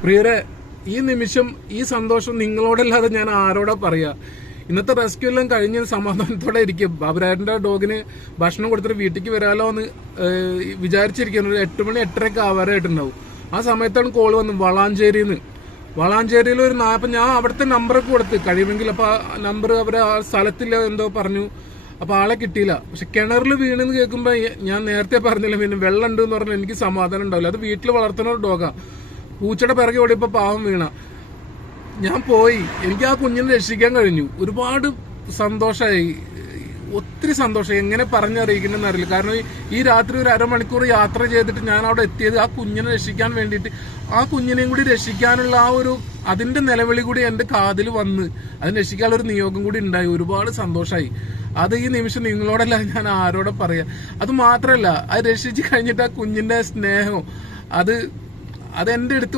പ്രിയരെ, ഈ നിമിഷം ഈ സന്തോഷം നിങ്ങളോടല്ലാതെ ഞാൻ ആരോടാ പറയാ. ഇന്നത്തെ റെസ്ക്യൂ എല്ലാം കഴിഞ്ഞ് സമാധാനത്തോടെ ഇരിക്കും. ബാബുരാജന്റെ ഡോഗിന് ഭക്ഷണം കൊടുത്തിട്ട് വീട്ടിലേക്ക് വരാലോ എന്ന് വിചാരിച്ചിരിക്കുന്നു. ഒരു 8 മണി 8:30 ആവാറായിട്ടുണ്ടാവും. ആ സമയത്താണ് കോൾ വന്നു വളാഞ്ചേരിയിൽ ഒരു അപ്പൊ ഞാൻ അവിടുത്തെ നമ്പറൊക്കെ കൊടുത്ത് കഴിയുമെങ്കിൽ. അപ്പൊ ആ നമ്പർ അവരെ ആ സ്ഥലത്തില്ല എന്തോ പറഞ്ഞു. അപ്പൊ ആളെ കിട്ടിയില്ല. പക്ഷെ കിണറിൽ വീണെന്ന് കേൾക്കുമ്പോ ഞാൻ നേരത്തെ പറഞ്ഞില്ല, പിന്നെ വെള്ളം ഉണ്ട് എന്ന് പറഞ്ഞാൽ എനിക്ക് സമാധാനം ഉണ്ടാവില്ല. അത് വീട്ടിൽ വളർത്തുന്ന ഒരു ഡോഗാ. പൂച്ചയുടെ പിറകെ ഓടിയപ്പോ പാവം വീണ. ഞാൻ പോയി, എനിക്ക് ആ കുഞ്ഞിനെ രക്ഷിക്കാൻ കഴിഞ്ഞു. ഒരുപാട് സന്തോഷമായി, ഒത്തിരി സന്തോഷം. എങ്ങനെ പറഞ്ഞറിയിക്കണമെന്ന് അറിയില്ല. കാരണം ഈ രാത്രി ഒരു അരമണിക്കൂർ യാത്ര ചെയ്തിട്ട് ഞാൻ അവിടെ എത്തിയത് ആ കുഞ്ഞിനെ രക്ഷിക്കാൻ വേണ്ടിയിട്ട്. ആ കുഞ്ഞിനെയും കൂടി രക്ഷിക്കാനുള്ള ആ ഒരു അതിന്റെ നിലവിളി കൂടി എന്റെ കാതിൽ വന്ന് അതിനെ രക്ഷിക്കാനുള്ള ഒരു നിയോഗം കൂടി ഉണ്ടായി. ഒരുപാട് സന്തോഷമായി. അത് ഈ നിമിഷം നിങ്ങളോടല്ല ഞാൻ ആരോടെ പറയാ. അത് മാത്രല്ല, അത് രക്ഷിച്ച് കഴിഞ്ഞിട്ട് ആ കുഞ്ഞിന്റെ സ്നേഹം അത് എന്റെ അടുത്ത്